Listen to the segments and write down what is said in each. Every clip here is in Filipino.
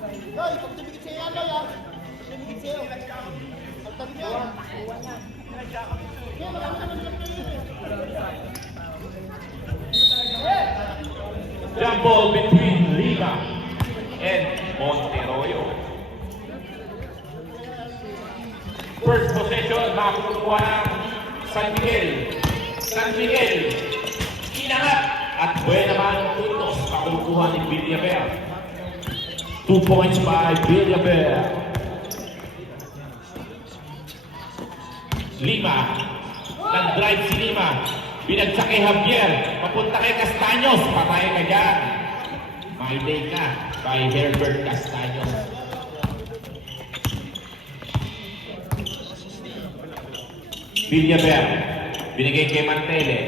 Loy, pag tumigit sa'yo yan, Loy, ha? Tumigit sa'yo. Ang tabi niya. Kaya marami naman lang Jump ball between Lima and Monteroyo. First possession, makakukuha ng San Miguel. San Miguel, inangat at buwan naman ang puntos makakukuha ni Villaver. 2 points by Villaver. Lima, nag-drive si Lima. Binagsak kay Javier, papunta kay Castaños, patay ka dyan. My day ka by Herbert Castaños. Villaver, binigay kay Mantele.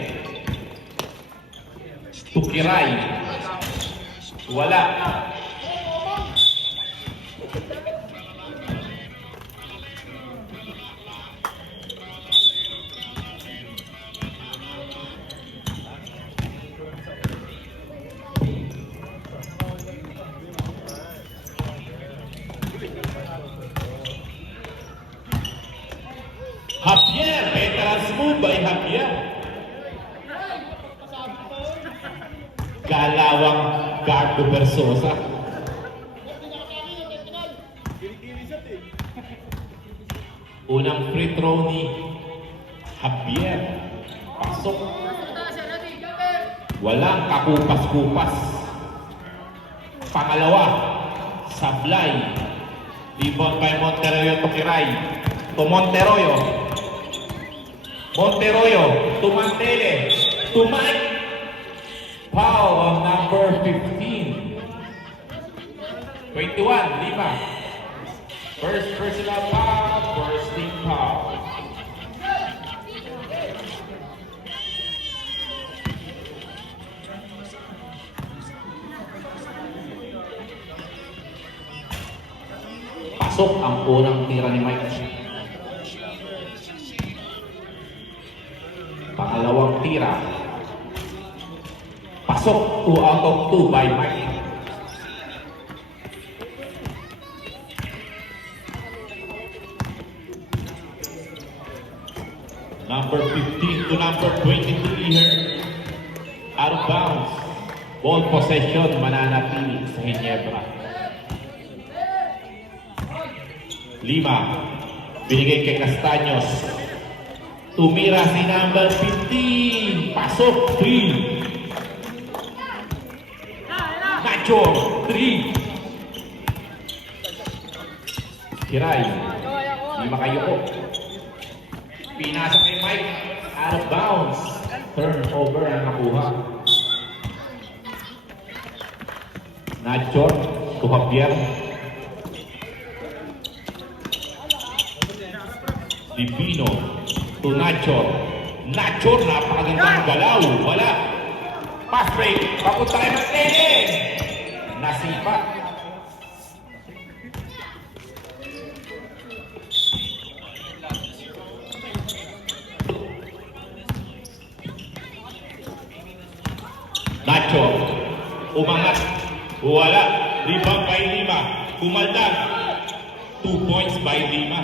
Tukiray, wala. Javier, veteran move by Javier. Galawang Gardo Versosa. Unang free throw ni Javier. Pasok. Walang kakupas-kupas. Pangalawa, sablay. Rebound by Monteroyo Tukiray. To Monteroyo. Monteroyo to Mantele. To Mike. Foul on number 15. 21, Lima. First personal foul, first team foul. Pasok ang unang tira ni Mike. Pangalawang tira. Pasok, 2 out of 2 by Mike. Number 15 to number 23 here. Out of bounds. Ball possession mananatili sa Ginebra. Lima. Binigay kay Castaños. Tumira si number 15. Pasok, 3. Nacho, 3. Kiray. Di makayuko. Pinasa kay Mike. Out of bounds. Turnover ang nakuha. Nacho to Javier. Divino to Nacho. Nacho, napakagandang galaw. Wala. Pass break. Papunta kay Mantele. Nasipa. Nacho. Umangat. Wala. Rebound by Lima. Kumaldan. 2 points by Lima.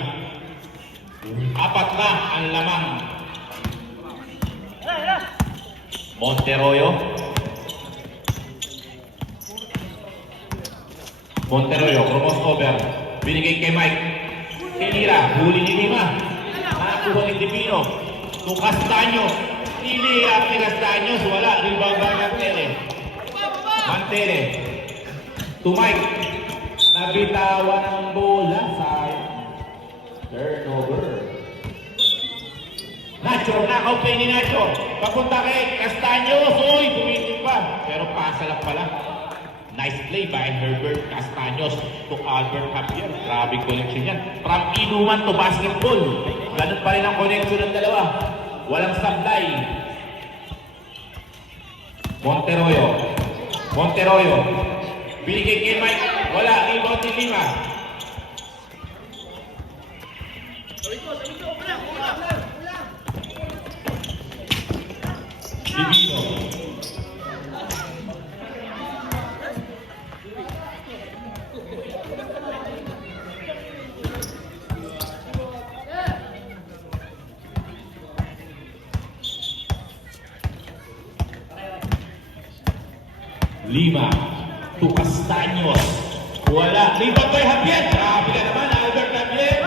4 na ang lamang. Monteroyo. Monteroyo, crossover. Binigay kay Mike. Tinira, huli ni Lima. Nakakuha ni Divino. To Castaños. Tinira ni Castaños. Wala, rebound by Mantele. Mantele. To Mike. Nabitawan ang bola. Sayang. Turnover. Nacho, nakaupay ni Nacho. Papunta kay Castaños. Uy, tumitin pa. Pero pasa lang pala. Nice play by Herbert Castaños to Albert Javier. Grabe connection yan. From inuman to basketball. Ganun pa rin ang connection ng dalawa. Walang sablay. Monteroyo. Monteroyo. Binigay kay Mike. Wala. Rebound ni Lima. Divino. Lima to Castaños. Wala. Rebound by Javier. Grabe ka naman, Albert Javier.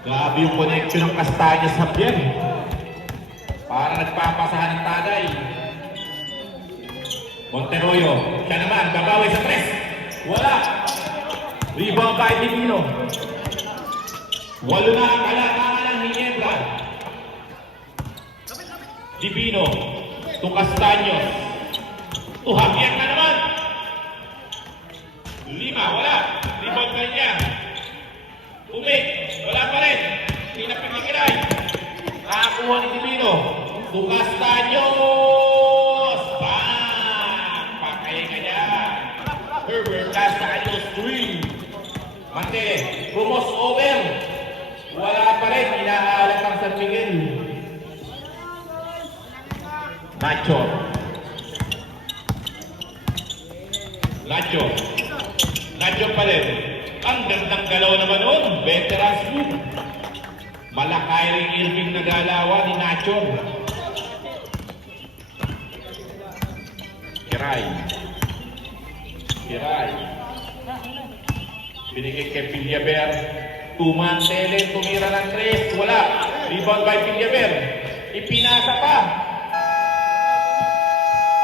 Grabe yung connection ng Castaños, Javier. Para nagpapasahan ng tagay. Monteroyo. Siya naman, babawi sa press. Wala. Rebound by Divino. Walo na ang kalamangan ng Ginebra. Divino to Castaños. To Javier na naman. Lima, wala. Rebound pa niya. Umik, wala pa rin. Hindi na pinagkilay. Nakakuha ni Divino. To Castaños. Bang! Pakay ka niya. Herbert Castaños 3. Mante, Rumos over. Wala pa rin. Inaalat ang San Miguel. Nacho. Nacho. Nacho pa rin. Ang gandang galaw naman nun. Veterans group. Malakay rin Irving na galawan ni Nacho. Kiray. Kiray. Binigay kay Villaver. Tumantele, tumira ng 3. Wala. Rebound by Villaver. Ipinasa pa.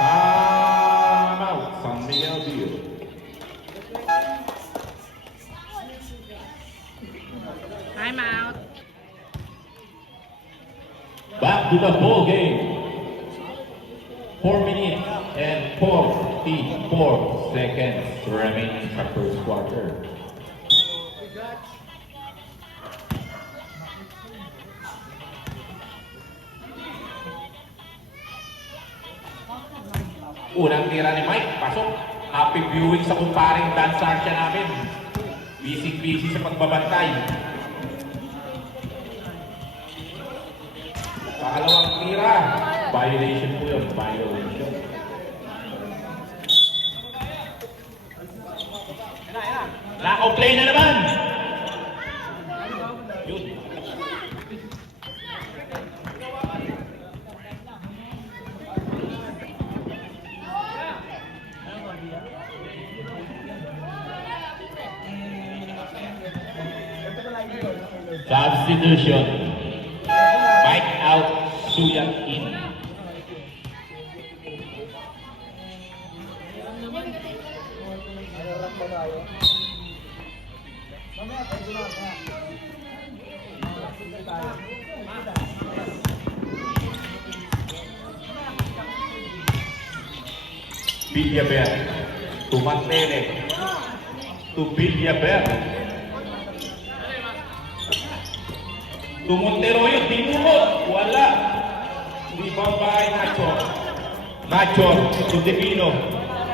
Time out. San Miguel Deal. Time out. Back to the ball game. 4 minutes and 44 seconds remaining sa first quarter. Unang tira ni Mike, pasok. Happy viewing sa kumparing Dan Sarsia namin. Busy sa pagbabantay. Pangalawang tira. Violation po yun. Violation. Lakaw play na naman. Yun. Substitution. Mike out, Suyak in. Villaver to Mantele to Villaver to Monteroyo, tinulot, wala. Rebound by Nacho. Nacho to Divino.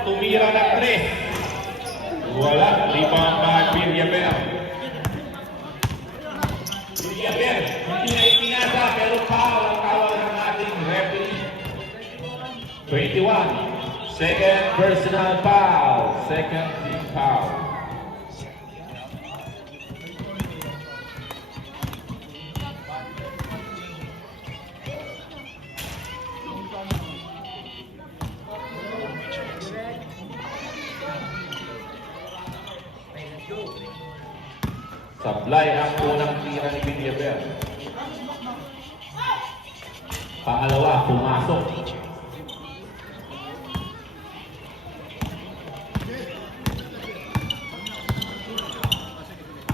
Tumira ng 3. Wala. Rebound by Villaver. Villaver, hindi na ipinasa pero foul ang tawag ng ating referee. 21. Second personal foul. Second team foul. Sablay ang unang tira ni Villaver. Pangalawa, pumasok.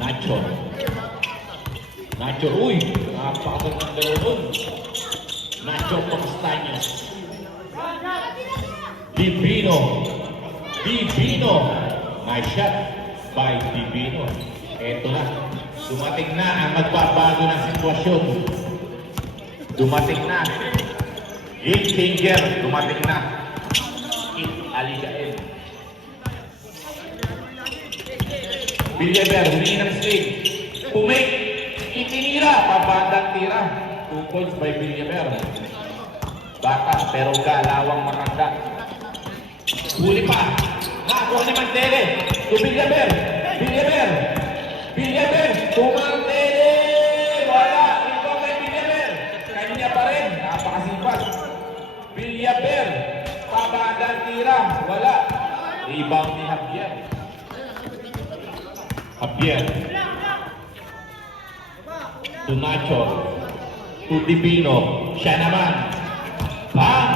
Nacho. Nacho, uy! Napakabot ng dalawa nun. Nacho Castaños. Divino. Divino. Nice shot by Divino. Eto na. Dumating na ang magbabago ng sitwasyon. Dumating na. Game changer. Dumating na. Aligain. Villaver, humingi ng slate. Pumake. Itinira. Pabandang tira. 2 points by Villaver. Bata, pero galawang matanda. Huli pa. Nakakuha ni Mantele. To Villaver. Villaver. Villaver. To Mantele. Wala. Ito kay Villaver. Kanya pa rin. Napakasipas. Villaver. Pabanda natira. Wala. Rebound ni Javier. Javier. To Nacho. To Divino. Siya naman. Bang!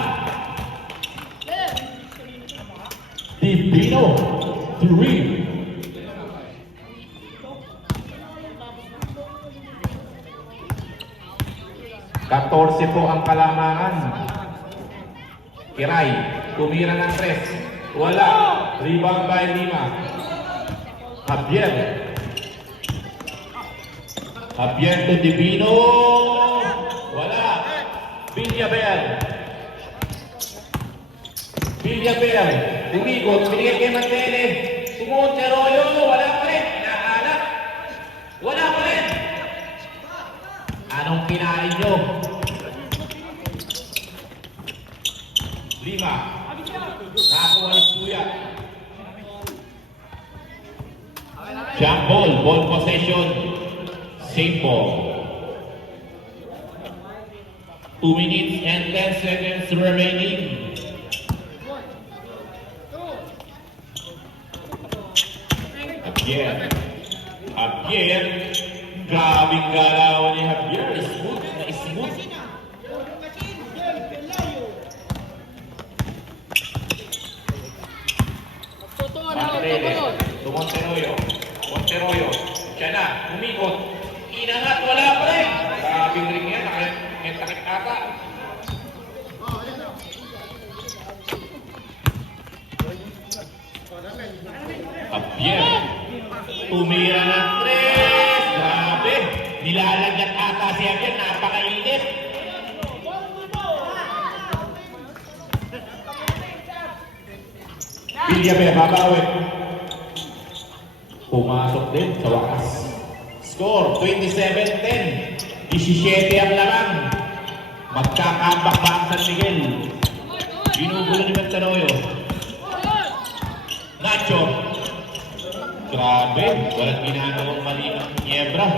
Divino. 3. Katorse po ang kalamangan. Kiray, tumira ng 3. Wala. Rebound by Lima. Javier. Javier to Divino. Wala. Villaver. Villaver. Umikot. Binigay kay Mandele. Sumunod si Arroyo. Wala pa rin. Nahanap. Wala pa rin. Anong kinain nyo? Lima. Nakakuha ng suya. Jump ball. Ball possession. Same ball. 2 minutes and 10 seconds remaining. Javier. Javier. Grabing galawan ni Javier. Smooth na smooth. Mandele. To Monteroyo. Monteroyo. Siya na. Umikot. Inangat. Wala pa rin. Grabing ring yan. Takit ata. Javier. Tumira ng 3. Grabe. Nilalagat ata si Javier. Napakainit. Villaver, babawi. Pumasok din sa wakas. Score, 27-10. 17 ang lamang. Magkakambak ba ang San Miguel? Ginugulo ni Monteroyo. Nacho. Grabe, walang ginagawang mali ng Niebra.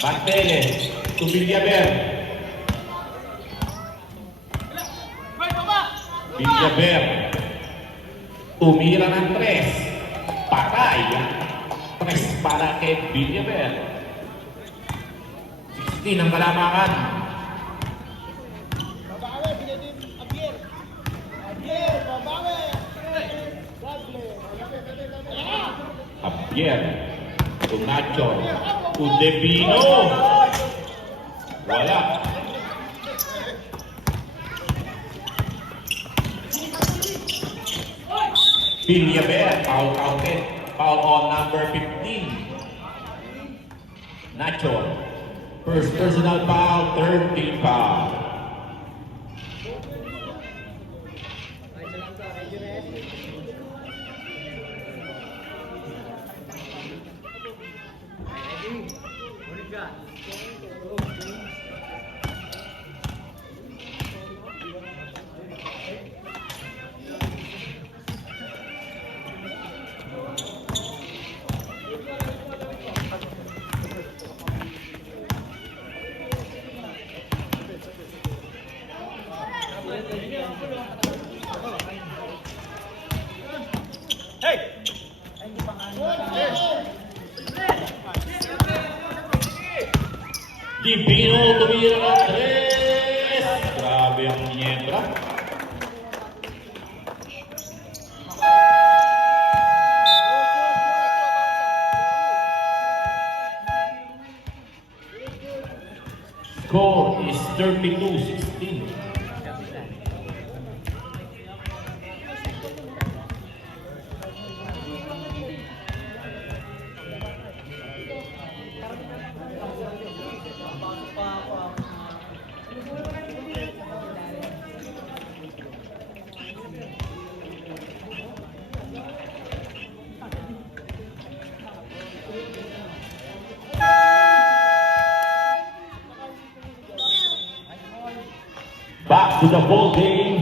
Mandele, to Villaver. Villaver. Tumira ng 3. Patay. 3 para kay Villaver. 16 ang kalamangan. Babawi, binigay Javier. Javier, babawi. Javier. To Nacho. To Divino. Wala. Villaver, foul counted. Foul on number 15. Nacho. First personal foul, third team foul. Divino tumira ng 3. Grabe ang Niebra. Score is 32-16. Back to the ball game.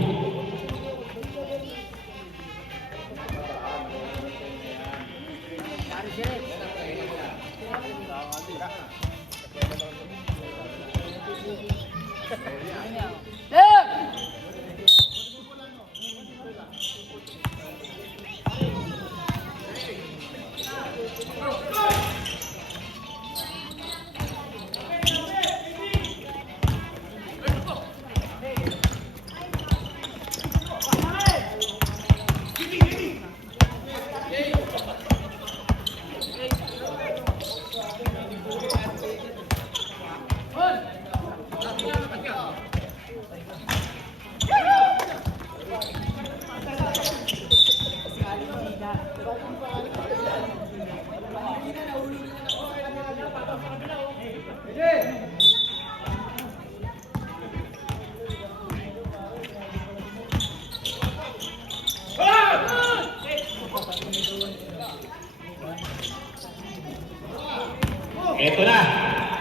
Eto na.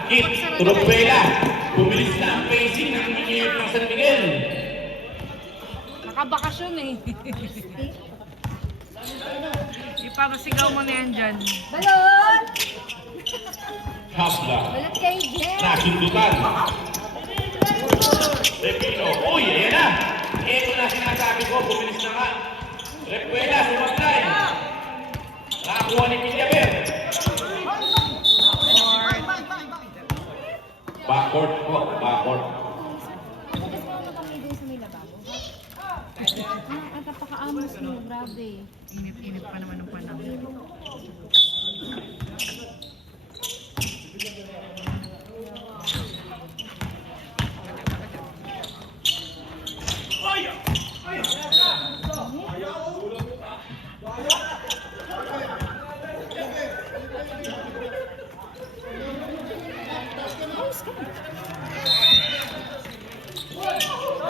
Kit, Turupuela. Bumilis na ang pacing ng Miguel ng San Miguel. Nakabakasyon eh. Ipapasigaw mo na yan dyan. Balot! Habla. Balot kayo dyan! Nasundutan. Repino. Uy, ayan na. Eto na sinasabi ko. Bumilis na nga. Repuela, sumablay. Nakakuha ni Villaver. Backcourt po, backcourt. Tapos mo na kami dun sa may lababo. At napaka-amos mo, grabe. Init-init pa naman ng panahon.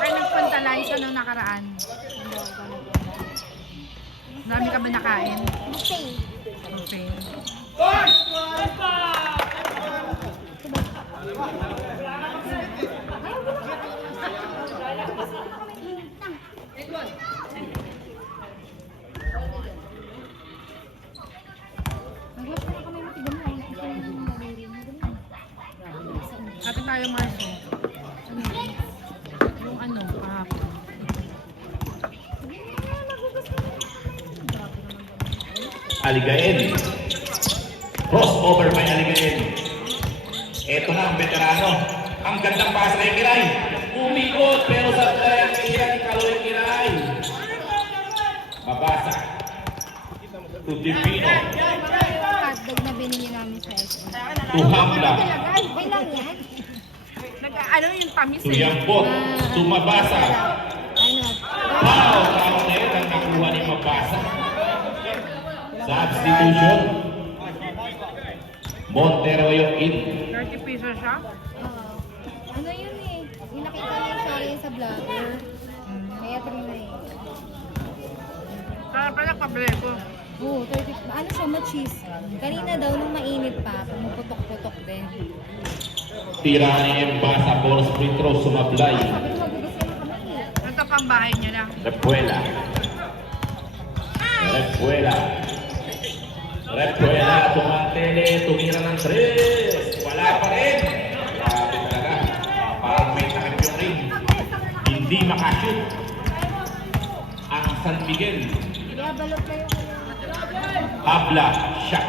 Ay, nagpantalay sa nung nakaraan. Dami ka ba nakain? Okay. Okay. Nag-watch na kami matigan mo. Ito yung daliri mo. Ate tayo, Marso. Yung ano, kahapon. Aligain. Crossover by Aligain. Eto na ang veterano. Ang gandang pass kay Kiray. Umikot pero sa kaya ni Kaloy Kiray. Mabasa. To Divino. Hotdog na binili namin sa SM. To Hamla. Okay lang yan. Ano yung tamis To eh? Yambot. To Mabasa. Ano? Wow! Counter ang nakuha ni Mabasa. Substitution. Monteroyo in. 30 pesos siya? Oo. Ano yun eh? Yung nakita niya siya sa vlogger. Kaya trinay. Kaya pala pabili ko. Oo, 30. Ano siya, cheese. Kanina daw nung mainit pa, pumuputok-putok din. Tira ni Embasa for free throw sumablay. Sabi ko, magugas na kami eh. Ito pang bahay niya na. Repuela. Repuela. Repuela, tumantele, tumira ng 3. Wala pa rin. Grabe talaga. Parang may takip yung ring. Hindi makashoot. Ang San Miguel. Kaya balot kayo kayo. Habla. Siya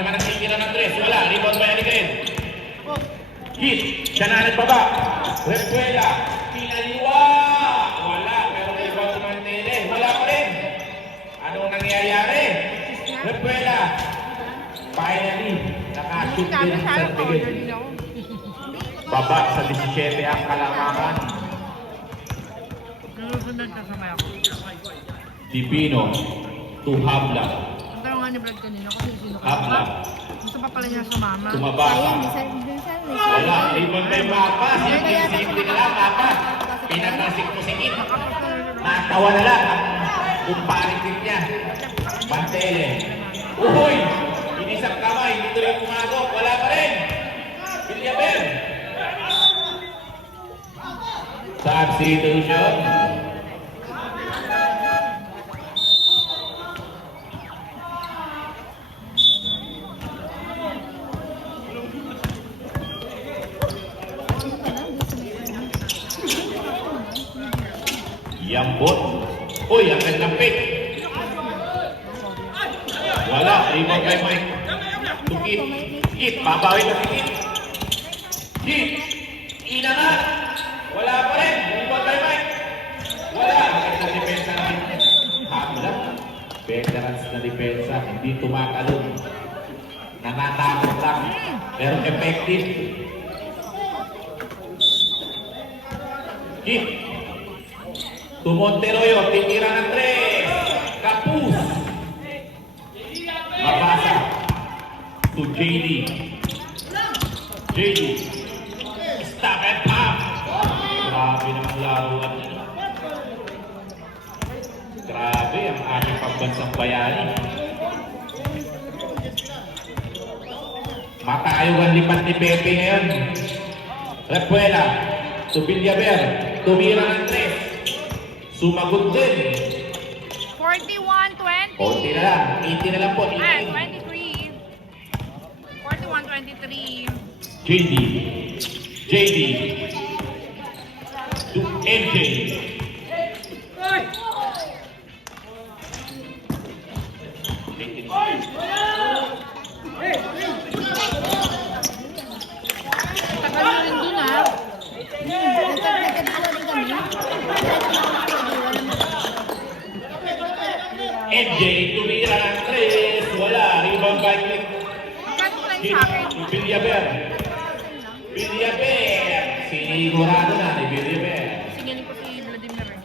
naman ang titira ng 3. Wala. Rebound by Aligain. Hit. Siya na nagbaba. Repuela. Pinaliwa. Wala. Pero rebound tumantele. Wala pa rin. Anong nangyayari? Repuela. Finally, nakashoot din ang San Miguel. Baba sa 17 ang Kalamangan. Nalusunod ka sa maya ko. Divino to Habla. Ang tanong nga ni Brad kanina kung sino ka. Habla. Gusto pa pala niya sumama. Tumabasa. Sayang, minsan Wala. Rebound kay Mapa. Simple na lang, Mapa. Pinagmasik mo si Kit. Natawa na lang ang kumparing din niya. Pantele. Uhoy! Inisang kamay. Dito yung pumasok. Wala pa rin. Villaver. Substitution. Yambot. Uy, ang gandang pick. Wala. Rebound kay Mike. To Kit. Kit. Babawi na si Kit. Kit. Ina nga. Wala pa rin. Rebound kay Mike. Wala. Sa depensa natin. Habla. Veterans na depensa. Hindi tumatalon. Nanatakot lang. Pero effective. Kit. To Monteroyo, titira ng 3. Kapus. Mabasa. To JD. JD. Stop and pop. Grabe naman laruan niya. Grabe ang aming pambansang bayani. Matayog ang lipat ni Pepe ngayon. Repuela. To Villaver. Tumira ng 3. Sumagot din. 41-20. Konti na lang. 80 na lang po. 23. 41-23. JD. JD. To MJ. Tagal mo rin dun ah. Nagkakadala rin kami. MJ. Tumira ng 3. Wala. Rebound by Click. Magkano ko lang sa akin? Villaver. Villaver. Sinigurado na ni Villaver. Singaling ko si Vladimir eh.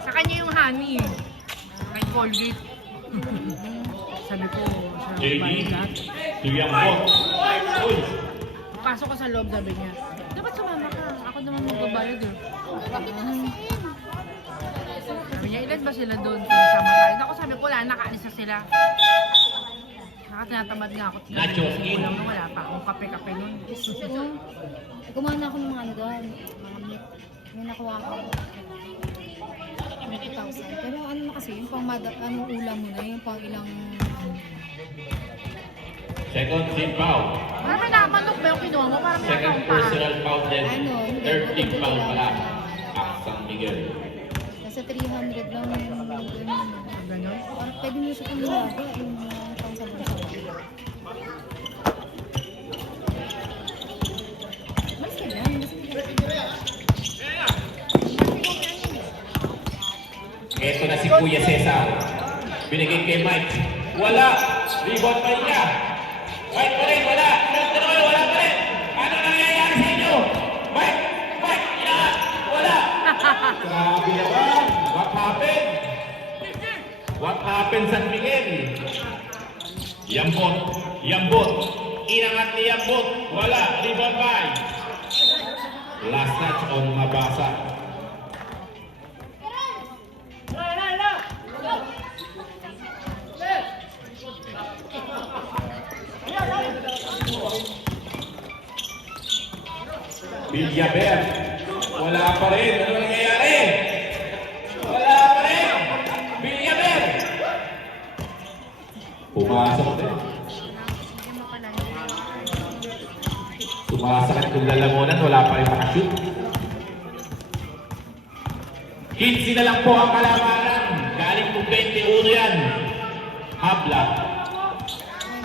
Sa kanya yung honey eh. Kay Colgate. Sabi ko, sa JD. balikat. Tuyambot. Uy. Pasok ko sa loob, sabi niya. Dapat sumama ka. Ako naman magbabayad eh. Sabi niya, ilan ba sila doon? Sama tayo. Ako sabi ko, wala, nakaalis na sila. Tinatamad nga ako. Nachos in. Wala na wala pa akong kape-kape nun. Kumain na ako ng mga ano doon. Mga meat. May nakuha ako. 20,000. Pero ano na kasi, yung pang ulam mo na, yung pang ilang... Second team foul. Parang may nakamanok ba yung kinuha mo? Parang may Second nakakang pa. personal foul din. Ano, hindi. Third team foul pala. San Miguel. Nasa 300 lang yung Ganon? parang pwede mo siya kung nilaga yung pang sabon-sabon. Mas ka lang. Ito na si Kuya Cesar. Binigay kay Mike. Wala. Rebound pa niya. Mike pa rin. Wala. Wala pa rin. Ano nangyayari sa inyo? Mike. Mike. Inangat. Wala. Grabe naman. What happened? What happened San Miguel? Yambot. Yambot. Inangat ni Yambot. Wala. Rebound by. Last touch on Mabasa. Villaver. Wala pa rin. Ano nangyayari? Wala pa rin. Villaver. Pumasok din. Sumasakit kung lalamunan. Wala pa rin makashoot. 15 na lang po ang kalamanan. Galing po 21 yan. Habla.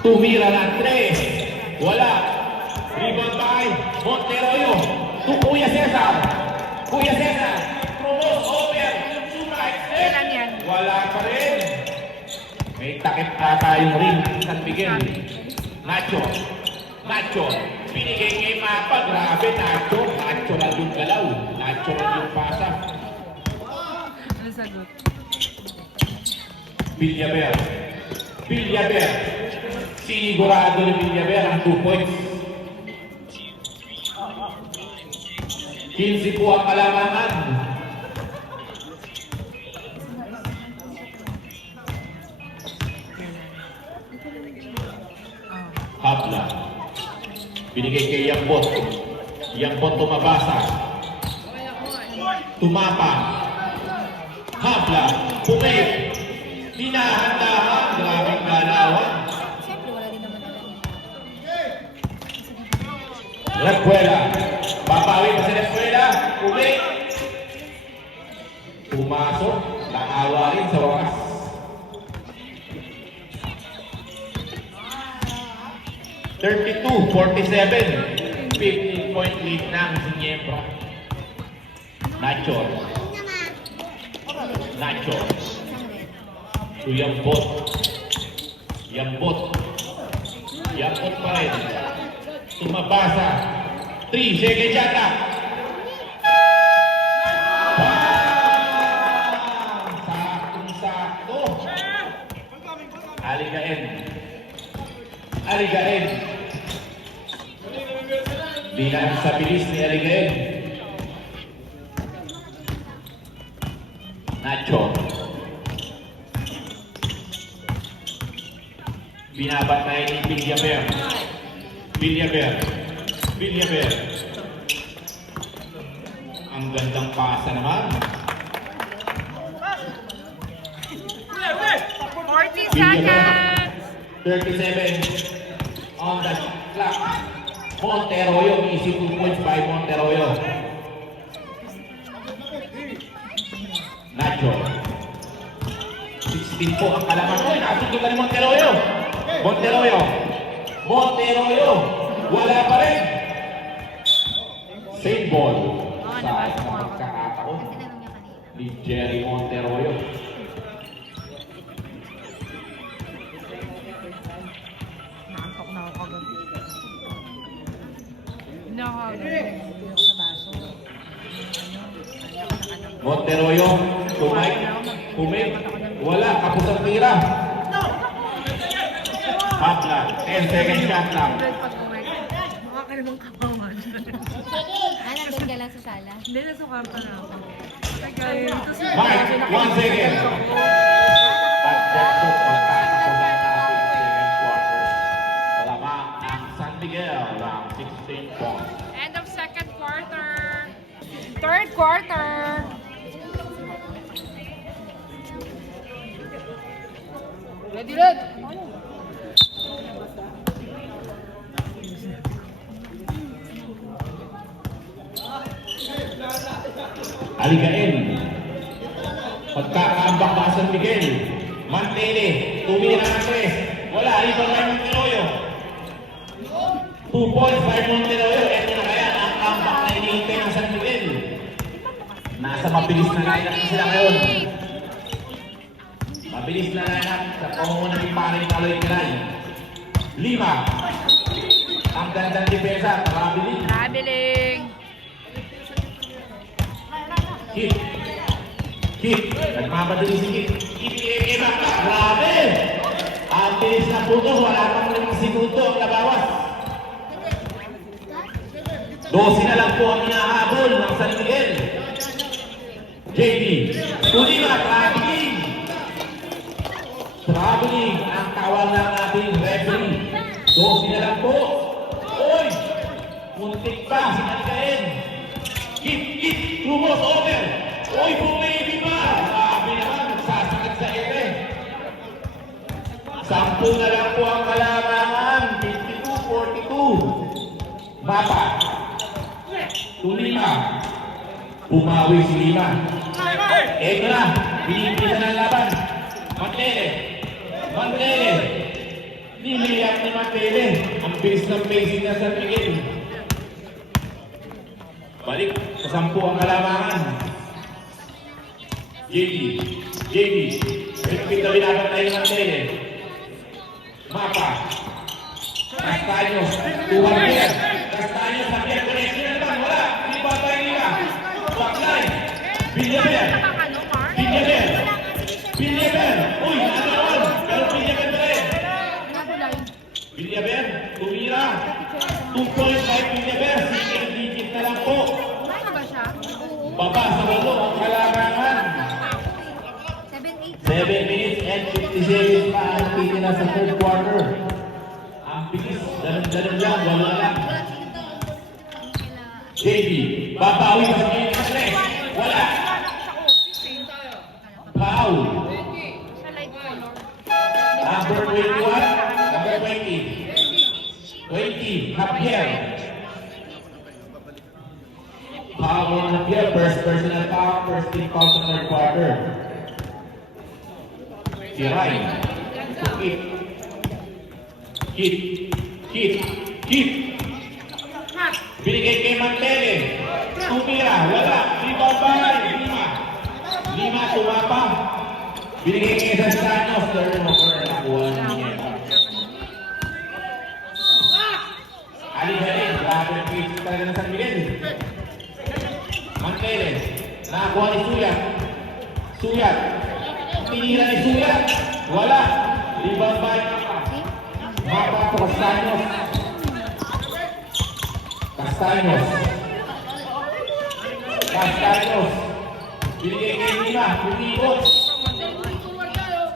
Tumira ng 3. Wala. Rebound by Monteroyo. To Kuya Cesar. Kuya Cesar. Promos over. Kailan yan? Wala pa rin. May takip ata yung ring. San Miguel. Nacho. Nacho. Binigay kay Mapa. Grabe, Nacho. Nacho lang yung galaw. Nacho lang yung pasa. Ano sagot? Villaver. Villaver. Sinigurado ni Villaver ang 2 points. 15 po ang kalamangan. Habla. Binigay kay Yambot. Yambot tumabasa. Tumapa. Habla. Pumay. Dinahan-dahan. Grabing galawan. Siyempre, wala din naman alam. Repuela. Babawi pa si Repuela. Uli. Pumasok. Nakawa rin sa wakas. (32-47). 15-point lead ng Siniembro. Nacho. Nacho. To Yambot. Yambot. Yambot pa rin. Tumabasa. 3 seconds yata. Bang! Saktong-sakto. Aligain. Aligain. Bilang sa bilis ni Aligain. Nacho. Binabatay ni Villaver. Villaver. Villaver. Ang gandang pasa naman. 40 seconds! 37 on the clock. Monteroyo, easy 2 points by Monteroyo. Nacho. 16 po ang kalaman. Uy, nakasunod ka ni Monteroyo. Monteroyo. Monteroyo. Wala pa rin. Same ball. Sa pagkakataon Ang tinanong niya kanina. ni Jerry Monteroyo. Naantok na ako kagabi. Hindi ako kagabi. Hindi ako sa baso. Monteroyo. Kumik. Wala. Kapos ang tira. Half lang. 10 seconds shot lang. Pag-uwi. Mukha ka namang kapawan. Nandun ka lang sa sala. Hindi, nasukan pa na ako. Tagay. Mike, 1 second. At dito, pagkakasama natin second quarter. Lamang ang San Miguel ng 16 points. End of second quarter. Third quarter. Ready, Red? Aligain. Pagkakaambak pa San Miguel. Mantele. Tumira ng 3. Wala. Ibang by Monteroyo. 2 points by Monteroyo. Ito na kaya ang ambak na iniintay ng San Miguel. Nasa mabilis na lineup na sila ngayon. Mabilis na lineup sa pangunguna ni Paring Kaloy Kiray. 5. Ang gandang depensa. Marabiling. Traveling. Kit. Kit. Nagmamadali si Kit. Kit. Grabe! Ang bilis na putos. Wala pang 5 segundo ang nabawas. 12 na lang po ang hinahabol ng San Miguel. JD. Tulima. Traveling. Traveling ang tawag ng ating referee. 12 na lang po. Oy! Muntik pa. Sinaligain. Kit. Lumos over. Oy, bumili pa. Grabe naman. Nagsasakit sa ere. 10 na lang po ang kalamangan. 52-42. Mapa. Tulima. Bumawi si Lima. Ito na. Binibisa na ang laban. Mantele. Mantele. Niliyak ni Mantele. Ang bilis ng pacing na San Miguel. Balik sa 10 ang kalamangan. JD. Repeat na binabat tayo ng Mantele. Mapa. Castaños. Javier. Castaños. Javier. Connection na naman. Wala. Hindi pa tayo nila. Backline. Villaver. Villaver. Villaver. Uy, nanawan. Pero Villaver pa rin. Villaver. Tumira. 2 points by Villaver. Single digit na lang po. Ano ba siya? Baba sa walo ang kalamangan. 7-8. 7 minutes and 50 seconds pa ang titira sa third quarter. Ang bilis. Dalam lang. Walo na lang. JD. Babawi pa sa ngayon ng 3. Wala. Foul. Sa light color. Number 21. Number 20. 20. Javier. Foul on Javier. First personal foul. First team foul sa third quarter. Si Rai. Kit. Binigay kay Mantele. Tumira. Wala. Rebound by Lima tumapa. Binigay kay Castaños. Turnover. Nakuha niya. Aligain. Grabe ang pitch talaga ng San Miguel. Mantele. Nakakuha ni Suyat. Tinira ni Suyat. Wala. Rebound by Mapa to Castaños. Binigay kay Lima. Pumikot.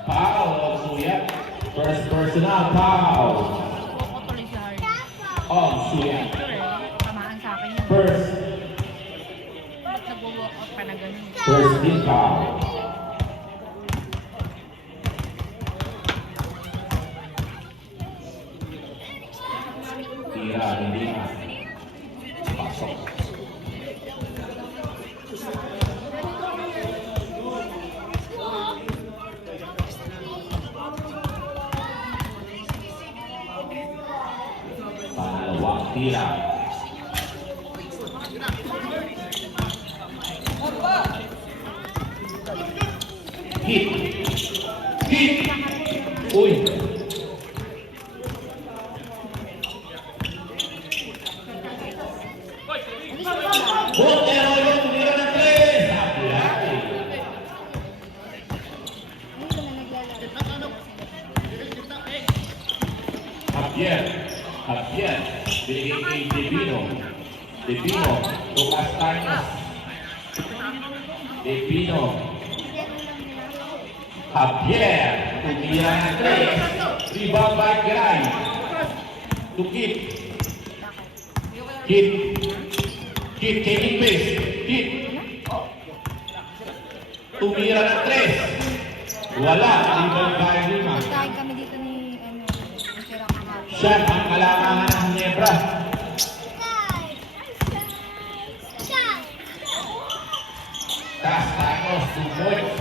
Foul. Suyat. First personal foul. Ako tuloy si Harry. On Suya. Sure eh. Tamaan sa akin yun. First. Ba't nag-walk out ka na ganun? First team foul. Tira, hindi na. Pasok. Pangalawang tira. Hit. Hit. Uy. Montero yung tumira ng 3. Sablay. Javier. Javier. Binigay kay Devino. Devino. Lucas Tarnas. Devino. Javier. Tumira ng 3. Rebound by Geray. To Kit. Kit. Kit, taking pace. Kit. Tumira ng 3. Wala. Rebound by Lima. Kain kami dito ni, ano, ang tira ko kahapon. Siya ang kalamangan ng Ginebra. Castaños, 2 points.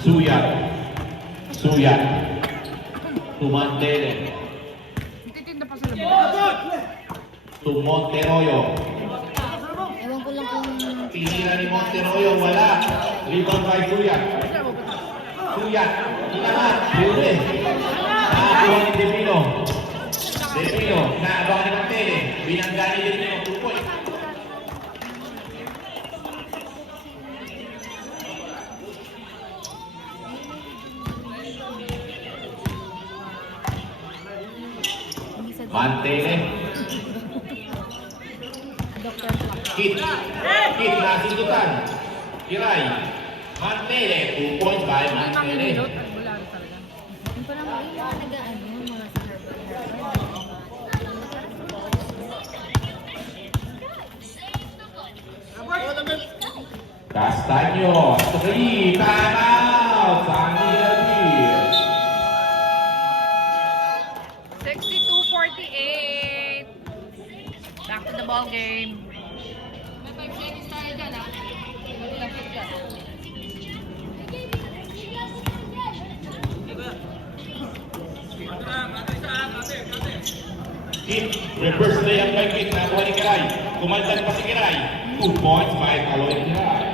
Suyat. Suyat. Tumandele. Titinda pa sa labas. Tumonteroyo. Ewan ko lang kung Tinira ni Monteroyo, wala. Rebound by Suyat. Suyat. Inahan. Huli. Nakakuha ni Devino. Devino. Naabang ni Mantele. Binangga ni Devino. 2 points. hindi sa Mantele. Dr. Kit. Kit nasundutan. Kiray. Mantele. 2 points by Hindi Mantele. mamimilot at wala rin talaga. Yung pa lang yung mga nag-ano, mga sa herbal. Castaños. 3. Time out. Sandy David. 62-48. Back to the ball game. May 5 seconds tayo dyan, ha? Lapit ka. Kit. Reverse layup by Kit. Nakuha ni Kiray. Kumaltan pa si Kiray. 2 points by Kaloy Kiray.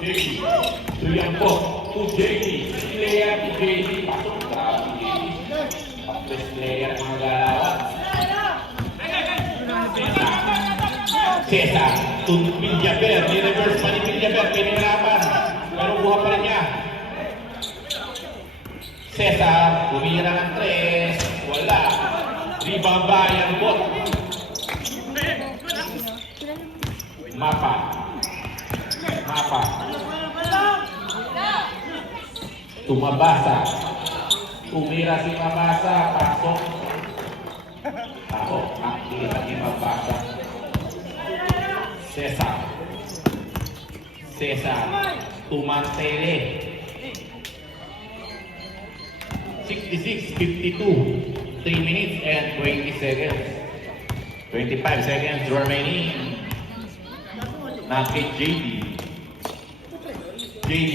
JD. Suyampo. To JD. Player to JD. Pasok ka. Best player mga galawan. Cesar. To Villaber. Ni-reverse pa ni Villaber. Pinirapan. Pero buha pa rin niya. Cesar. Tumira ng 3. Wala. Rebound by ang bot. Mapa. Mapa. Tumabasa. Tumira si Mabasa. Pasok. Ako. Akira ni Mabasa. Cesar. Cesar. Tumantele. 66-52. 3 minutes and 20 seconds. 25 seconds remaining. Na kay JD. JD.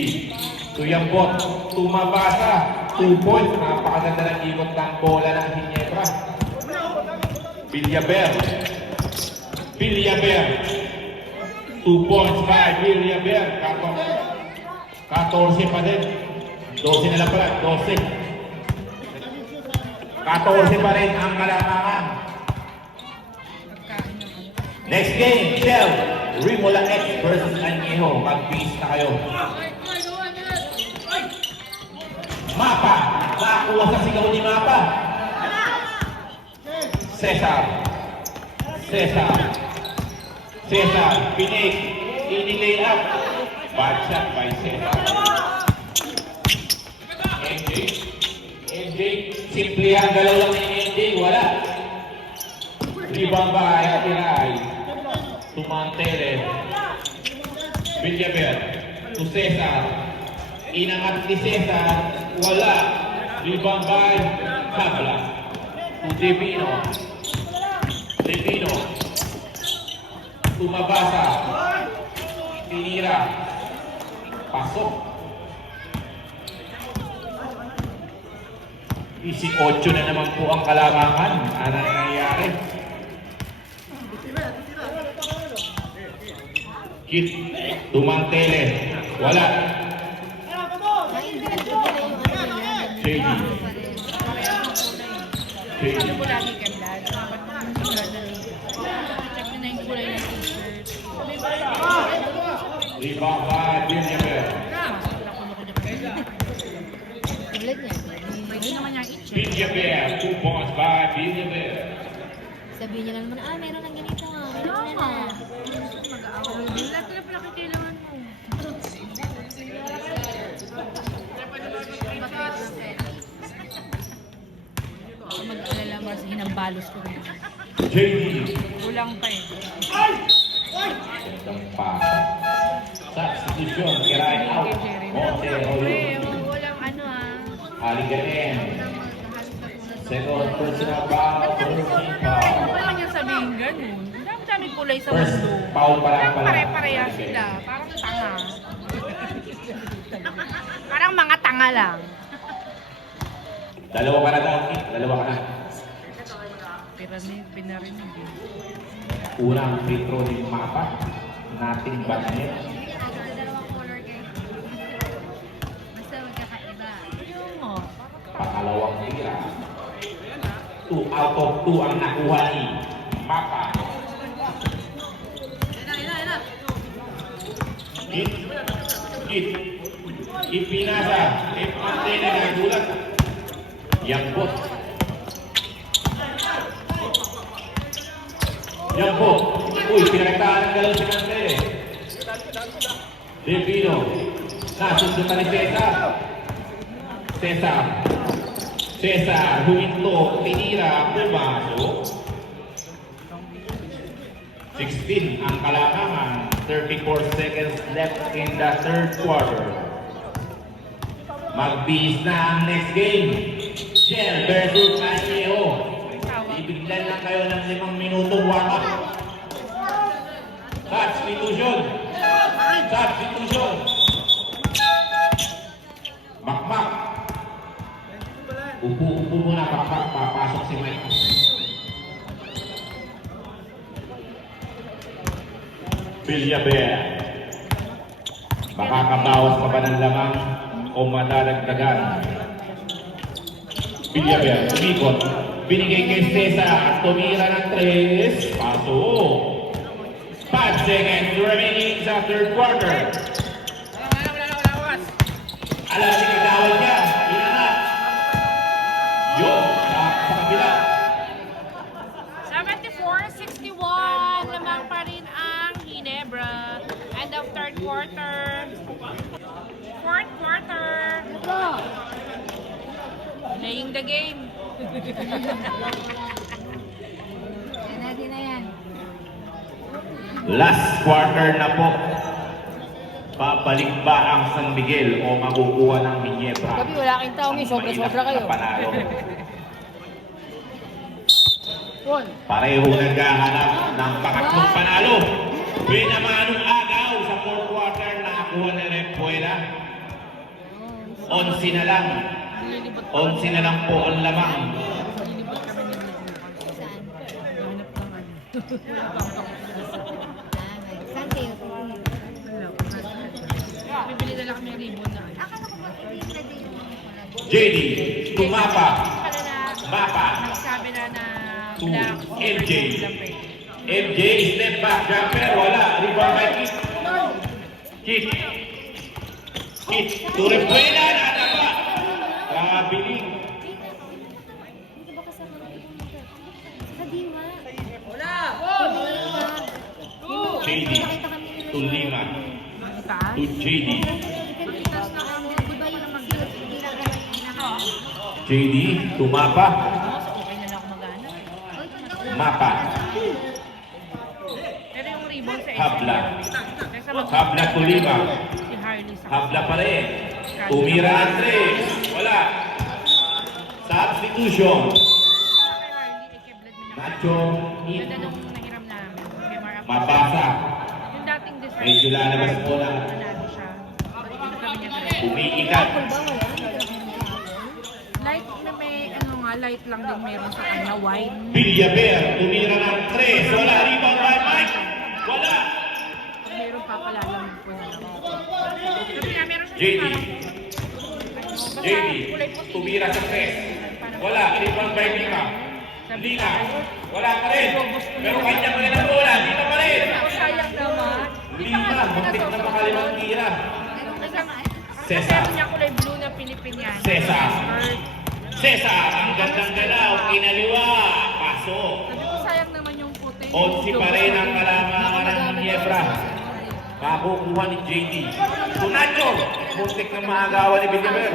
Tuyambot. Tumabasa. 2 points. Napakaganda ng ikot ng bola ng Ginebra. Villaber. Villaber. 2 points by Villaber. 14 pa din. 12 na lang pala. 12. 14 pa rin ang kalamangan. Next game, Shell. Rimola X versus Añejo. Mag-peace na kayo. Mapa. Nakakuha sa sigaw ni Mapa. Cesar. Pinig. Inilay up. Bad shot by Cesar. MJ. Simple ang galaw lang ni MJ. Wala. Rebound by Piray. Tumantele. Villaver. To Cesar. Inangat ni Cesar. Wala. Rebound by Habla. To Divino. Tumabasa. Tinira. Pasok. 18 na naman po ang kalamangan. Ano nangyayari? Kit. Tumantele. Wala. JD. Ano ko lagi ganda? Dapat ganda rin. Check na yung kulay ng t-shirt. Rebound by Villaver. Ulit niya. Pwede naman niya i-check. Villaver. 2 points by Villaver. Sabihin niya lang naman, meron ng ganito. Meron na. Mag-aawa. Lahat na pala kailangan mo. Mag-alala mo sa hinambalos ko rin. JD. Kulang pa eh. Substitution. Kiray out. Montero. Walang ano Aliganen. Walang maghahalos na tulad. Second personal foul. First team foul. Ano naman yung sabihin ganun? Ang dami-dami kulay sa First mundo. foul pa lang Parang pala. pare-pareha sila. Parang tanga. Parang mga tanga lang. Dalawa ka na daw. Dalawa ka na. Pinarinig eh. Unang free throw ni Mapa. Nothing but net. Dalawang color guys. Basta magkakaiba. Yung mo. Pangalawang tira. 2 out of 2 ang nakuha ni Mapa. Git. Ipinasa. Ipantay na nagulat. Yambot. Uy, pinagtaan ang galaw si Cantele. Divino. Nasundutan ni Cesar, huminto, tinira, pumasok. 16 ang kalamangan. 34 seconds left in the third quarter. Magbihis na ang next game. Shell versus Añejo. Ibiglan lang kayo ng 5 minutong warm-up. Substitution. Makmak. Upo muna, Makmak. Papasok si Mike. Villaver. Makakabawas pa ba ng lamang o madadagdagan? Villaver, umikot. Binigay kay Cesar at tumira ng 3. Pasok. 5 seconds remaining sa third quarter. Alam si kagawad niya. Inangat. Yun. Sa kabila. 74-61. Lamang pa rin ang Ginebra. End of third quarter. Fourth quarter. Playing the game. Yan na yan. Last quarter na po. Babalik ba ang San Miguel o makukuha ng Ginebra? Gabi, wala kang tao. May sobra-sobra kayo. Na panalo. Pareho naghahanap ng pangatlong panalo. Binamanong agaw sa fourth quarter na nakuha ni Repuela. 11 na lang. 11 na lang po ang lamang. Saan? Hanap ng ano. Saan kayo? Bibili na lang kami ng ribbon na. Akala ko mag-ready yung JD, tumapa. Pala na Mapa. nagsabi na To black. MJ. MJ, step back jumper. Wala. Rebound by Kit. To Repuela. Natapa. JD. Nakita kami nila To Lima. Taas. To JD. Ikas na kami. Di ba yun ang mag-gulat? Hindi na kami. JD. To Mapa. Okay na lang ako mag-ano. Mapa. Pero yung rebound sa Habla. Kaysa mag- Habla to Lima. Si Harley sa Habla pa rin. Tumira ng 3. Wala. Substitution. Kay Harley, eh, kay Vlad Minac. Nacho. Ganda nung nahiram namin. Kay Mara. Mabasa. Yung dating deserve. Medyo lalabas po na. Nanalo siya. Dito kami niya. Umiikat. Apple ba? Wala. Hindi ka nakita. Light na may, ano nga, light lang din meron sa kanya, wine. Villaver. Tumira ng 3. Wala. Rebound by Mike. Wala. Meron pa pala lang po na. Sabi nga, meron siya JD. basta JD. kulay puti. Tumira sa 3. Wala. Rebound by Lima. Lima. Wala pa rin. Pero kanya pa rin ang bola. Lima pa rin. Sayang naman. Lima. Muntik na makalimang tira. Cesar. Sabi niya kulay blue na Pilipinyano. Cesar. Cesar. Ang gandang galaw. Kinaliwa. Pasok. Sabi ko sayang naman yung puti. 11 pa rin ang kalamangan ng Niebra. Makukuha ni JD. Tunacho. Muntik na maagawa ni Villaver.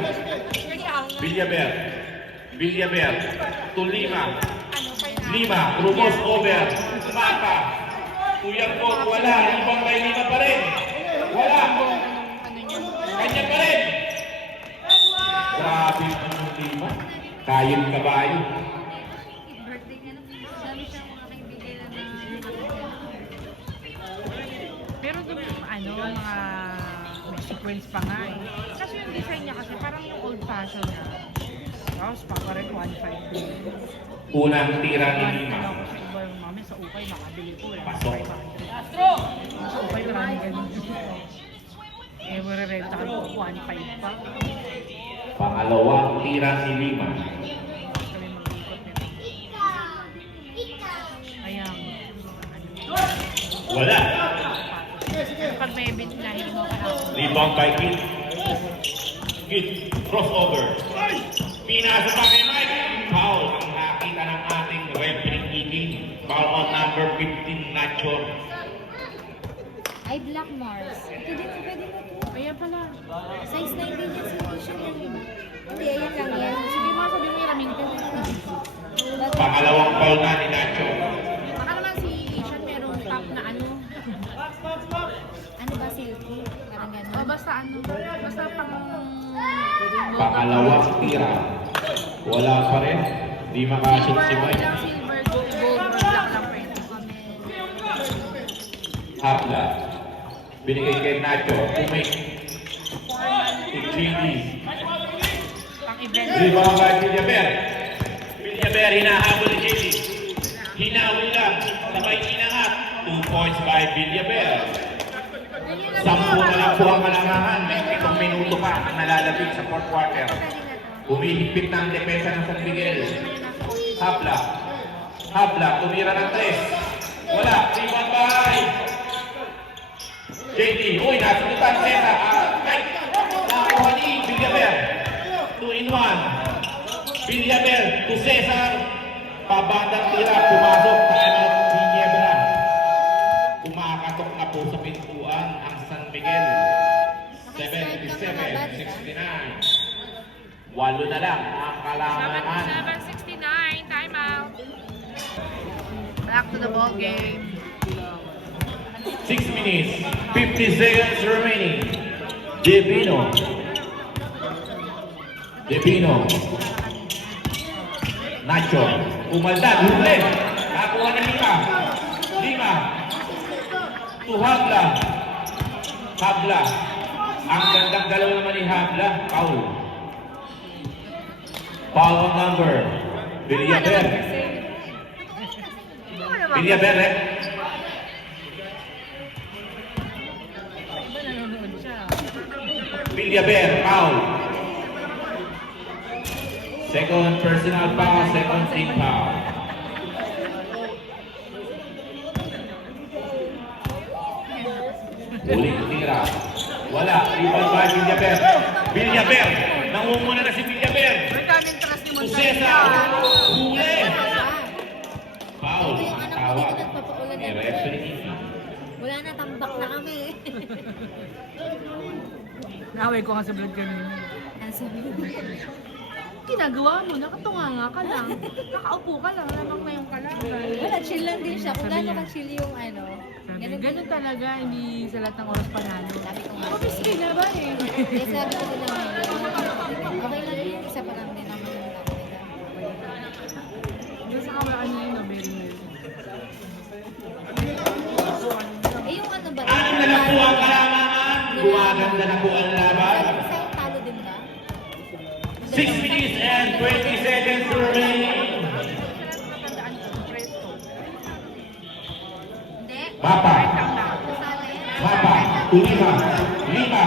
Villaver. Villaver. To Lima. Lima. Rumos over. Mapa. Tuyang po. Wala. Ibang may Lima pa rin. Wala. Kanya pa rin. Grabe yung Lima. Kayang kabayo. Birthday niya nung dami siyang mga kaibigan na Meron doon mga may sequence pa nga eh. Kasi yung design niya kasi parang yung old fashion na. Tapos pa rin 1.5. Unang tira ni Lima. Ako sa iba yung mami sa ukay makabili ko eh. Pasok. 500. Sa ukay marami ganun. Eh, marerenta ko 1.5 pa. Pangalawang tira ni Lima. Tapos kami mag-ikot nito. Ayan. Wala. Pero pag may bit na hindi mo ka Rebound by Kid. Kid. Crossover. Pinasa pa kay Mike. Foul ang nakita ng ating referee Iggy. Foul on number 15, Nacho. Ay, Black Mars. Ito din, pwede na ito. Ayan pala. Size 19 yan si Tisha yan. Hindi, ayan lang yan. Sige mo, sabi mo yung ramin ko. Pangalawang foul na ni Nacho. Baka naman si Asian merong top na ano. Ano ba, silky? Parang O gano'n. basta ano. Basta pang... Pangalawang tira. Wala pa rin. Di makashoot si Mike. Ilang silver, gold, black lang pa yun. Habla. Binigay kay Nacho. Umik. To JD. Pang event. Rebound by Villaver. Villaver, hinahabol ni JD. Hinawi lang. Sabay inangat. 2 points by Villaver. 10 na lang po ang kalamangan. May 7 minuto pa ang nalalapit sa 4th quarter. Humihigpit na ang depensa ng San Miguel. Habla. Habla. Tumira ng 3. Wala. 3-1 by JD. Uy, nasunutan. Cesar. Nakuha ni Villaver. 2-in-1. Villaver to Cesar. Pabandang tira. Pumasok. Time out ni Niebra. Kumakatok na po sa pintuan ang San Miguel. 77-69. 8 na lang ang kalamangan. 77-69, time out. Back to the ball game. 6 minutes, 50 seconds remaining. Devino. Devino. Nacho. Umaldan. Huli. Nakuha ni Lima. Lima. To Habla. Habla. Ang gandang dalaw naman ni Habla. Foul. Foul on number. Villaver. Villaver, eh? Iba nanonood siya. Villaver, foul. Second personal foul, second team foul. Uling tira. Wala. Rebound by Villaver. Villaver. Nangunguna na si Villaver. May daming trust ni To Montoya. Cesar. Huli. Foul. Ito yung anak ko Tawag. dito nagpapaulan Ni ng referee. Wala na Inaway ko nga sa vlog kanina. Ang sabi ko. Ginagawa mo, nakatunganga ka lang. Nakaupo ka lang, lamang na yung kalaban. Wala, chill lang din siya. Kung Sabi gaano niya. ka-chill yung ano. Ganun talaga, hindi sa lahat ng oras panalo. Sabi ko nga. Mabis ka na ba eh? Eh, sabi ko din naman. Okay lang yun. Isa pa lang din naman yung nila. Yung sa kawalan niya yun, very well. Eh, yung ano ba? Anim na lang po ang kalamangan. Gumaganda na po ang laban. Sa talo din ba? 6 minutes and 20 seconds remaining. Hindi. Mapa. Kasali. Mapa. Lima. Lima.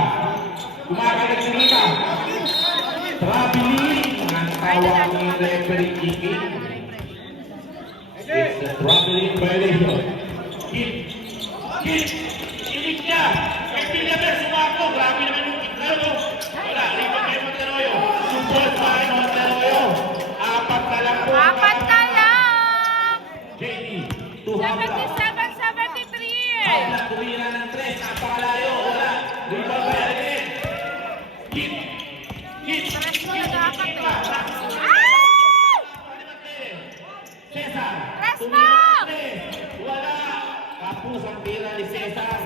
Gumaganda si Lima. Traveling. Ang tawag ni referee Kiki. It's a traveling violation. Hit. Hit. Ilig niya. Kaya pinagay sumako. Grabe naman yung kick na ito. Wala. Lipat kayo Monteroyo. Support pa kayo Monteroyo. Apat na lang po. Apat na lang! JD. 200. 77-73! Habla, tumira ng 3. Napakalayo. Wala. Lipat pa yan again. Hit. Hit. Tres mo Hit. nag-apat Hit eh. pa. Ah! Cesar. Tres mo! Tumira ng 3. Wala. Tapos ang tira ni Cesar.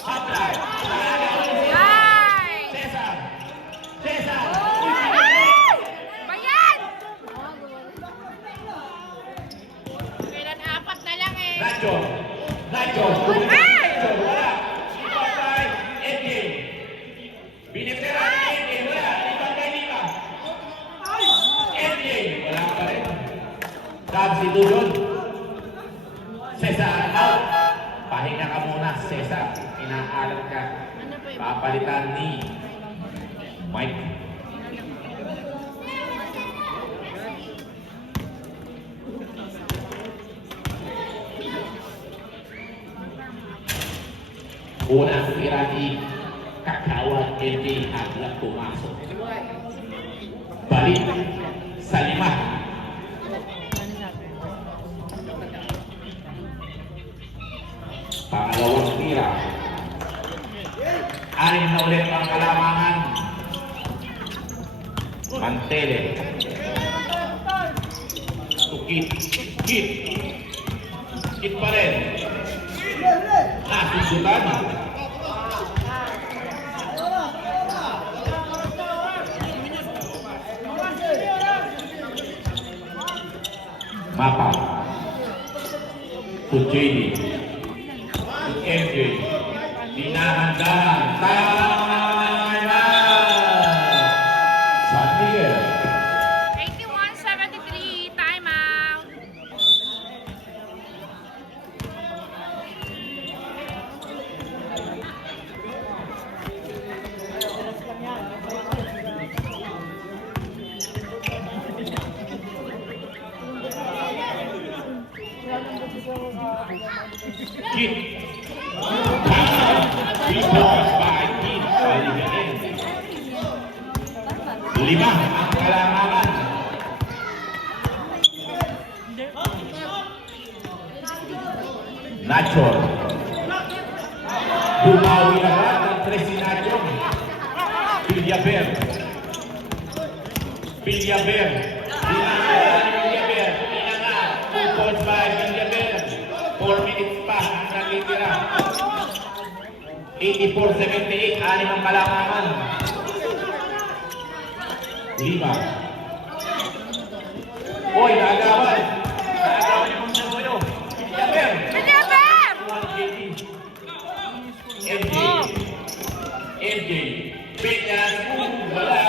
Habla. Ay! Cesar. Cesar. Ay! Bayan! Kailan apat na lang eh. Nacho. Nacho. Ay! Nacho. Wala. Ipatay. Endgame. Binitera ni Endgame. Wala. Ipatay Lima. Endgame. Wala pa rin. Substitution. Cesar out. Pahinga ka muna, Cesar. Inaalat ka. Papalitan ni Mike. Unang tira ni Kakawan LJ agad pumasok. Balik sa 5. Pangalawang tira. Anim na ulit ang kalamangan. Mantele. Tukit. Kit. Kit pa rin. Nasusutan. Mapa. To JD. To MJ. Dinahandahan. Time out! San Miguel. 81-73, time out. Kit. Rebound by Kit. Baligain. 5 ang kalamangan. Nacho. Bumawi na ba ng 3 si Nacho? Villaver. Villaver. Villaver. Inangat. 2 points by Villaver. 4 minutes pa ang nakitira. 84-78, 6 ang kalamangan. 5. Hoy, naagawan. Naagawan yung mga sabuyo. Villaver. Villaver! MJ. MJ. Peñas. Wala.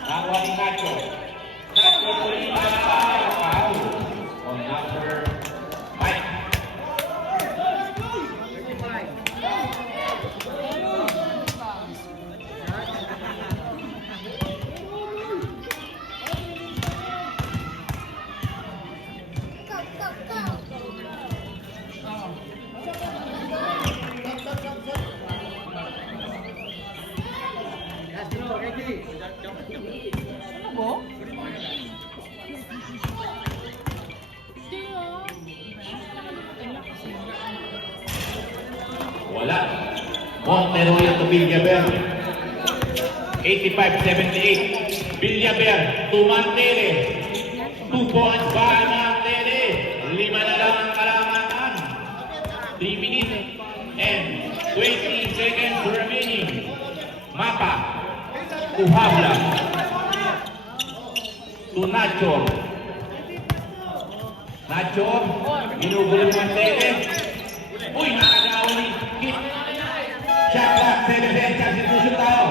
Nakuha ni Nacho. Nacho Molina. Foul. On number 5. Wala. Monteroyo to Villaver. 85-78. Villaver to Mantele. 2 points by Mantele. 5 na lang ang kalamangan. 3 minutes and 20 seconds remaining. Mapa to Habla. To Nacho. Nacho, ginugulo ng Mantele. Uy, nakagawa ni Kit. Shot clock, 7 seconds, substitution tayo.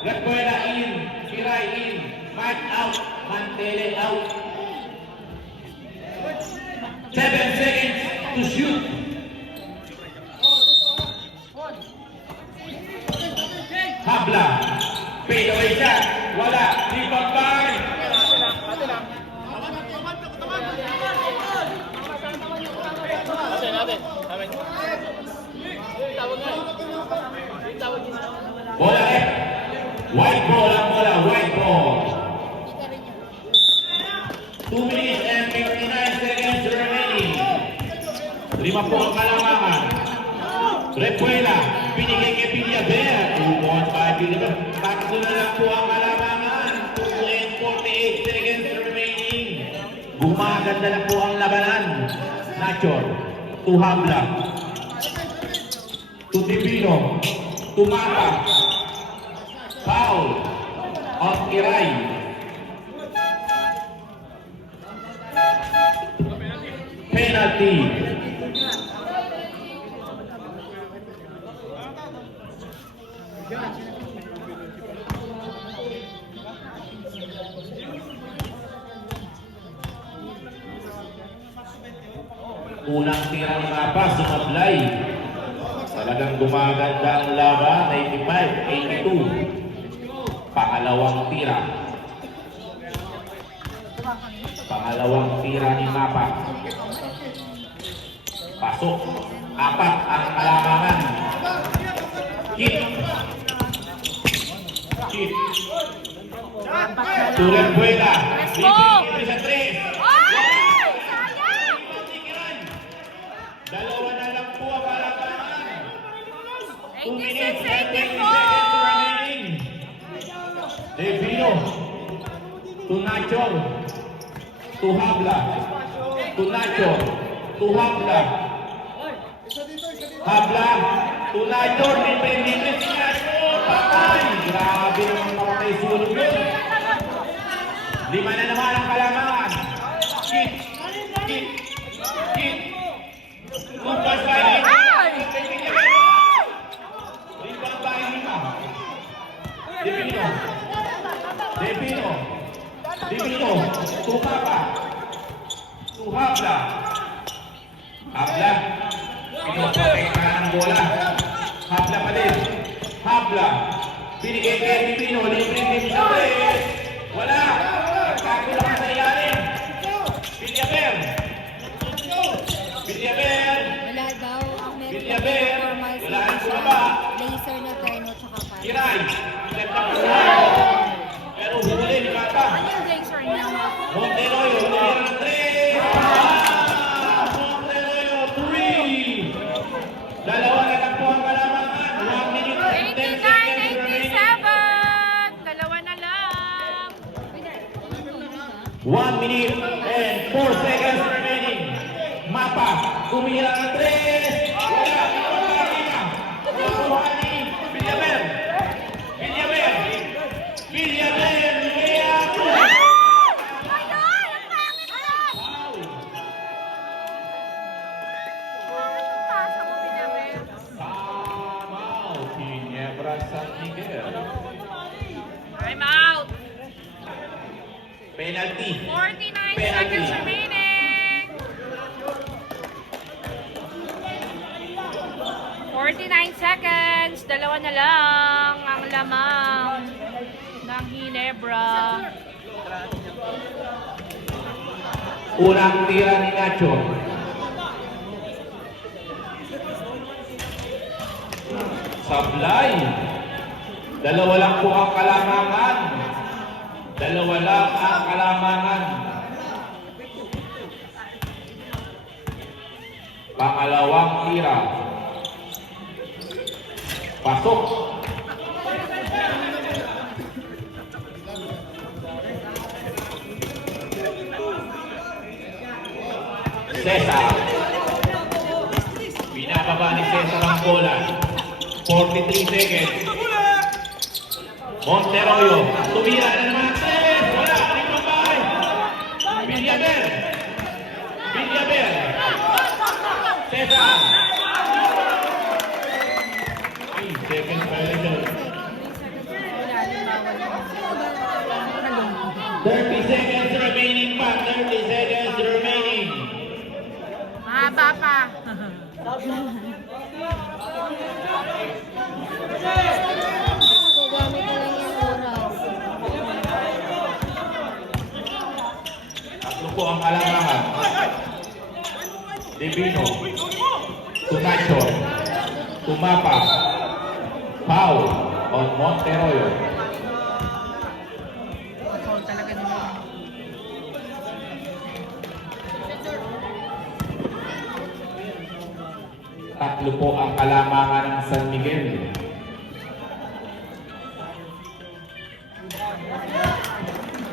Gatbuela in, Kiray in, Mark out, Mantele out. 7 seconds to shoot. Habla, fade away shot, wala, rebound by. Bola left. White ball ang bola. White ball. 2 minutes and 59 seconds remaining. 5 po ang kalamangan. Repuela. Binigay kay Villaver. 2 points by Villaver. Tatlo na lang po ang kalamangan. 2 and 48 seconds remaining. Gumaganda na po ang labanan. Nacho. To Habla. To Divino. To Mata. Foul on Kiray. Penalty. Unang tira ng Mapa, sumablay. Talagang gumaganda ang laban, 95-82. Pangalawang tira. Pangalawang tira ni Mapa. Pasok. 4 ang kalamangan. Kit. Kit. Turebuela. Bibigyan sa 3. Dalawa na lang po ang kalamangan. 2 minutes and 20 seconds remaining. Divino. To Nacho. To Habla. To Nacho. To Habla. Habla. To Nacho. Libre si Nacho. Patay. Grabe naman mamatay sulog yun. 5 na naman ang kalamangan. Kit. Kit. Kit. Lumpas by Rebound by Lima. Divino. Divino. Divino. To Papa. To Habla. Habla. Pinoprotektahan ang bola. Habla pa din. Habla. Binigay kay Divino. Libre sa 3. Wala. Nagkakulang sa ilalim. Villaver. Villaver. Wala daw. Ang meron Villaver. performance Wala ang bumaba. laser na terno tsaka pan. Kiray. Set up sa pero huli ni Mata. Ano yung laser niya? Monteroyo. Huli ng 3. Monteroyo. 3. Dalawa na lang po ang kalamangan. 1 minute and 10 seconds remaining. 89-87. Dalawa na lang. 1 minute and 4 seconds remaining. Mapa. Kumira ng 3. Wala. Nakuha ni Villaver. Villaver. Villaver. Ginebra San Miguel. I'm out. Penalty. 49 Penalty. seconds remaining. 49 seconds. Dalawa na lang ang lamang ng Ginebra. Unang tira ni Nacho. Sablay. Dalawa lang po ang kalamangan. Dalawa lang ang kalamangan. Pangalawang tira. Pasok. Cesar. Binababa ni Cesar ang bola. 43 seconds. Monteroyo. Tumira na naman. Wala. Limang bahay. Villaber. Villaber. Cesar. 3 seconds violation. 30 seconds remaining pa. 30 seconds remaining. Mahaba pa. Gagamit na lang yung oras. Tatlo po ang alangan. Divino. Tunacho. Tumapa. Pau. On Monteroyo. Foul talaga nila. Tatlo po ang kalamangan ng San Miguel.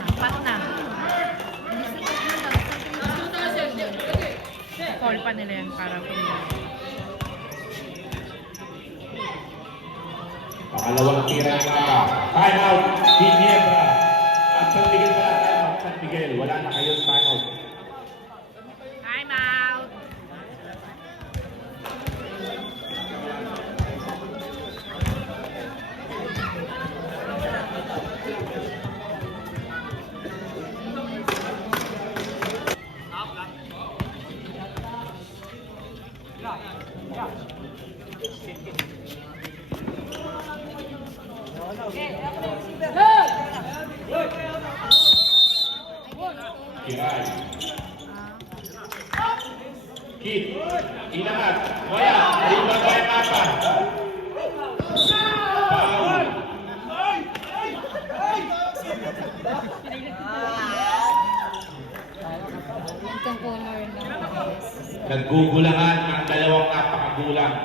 Apat na. Call pa nila yan para tumira. Pangalawang tira ng mapa. Time out. Ginebra. At San Miguel wala. Time out. San Miguel. Wala na kayo. Time out. Time out. Kiray. Kit. Inangat. Waya. Lima tayo mapa. Foul. Itong color lang. Naggugulangan ang dalawang napakagulang.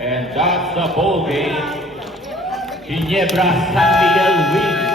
And that's the ball game. Ginebra San Miguel wins.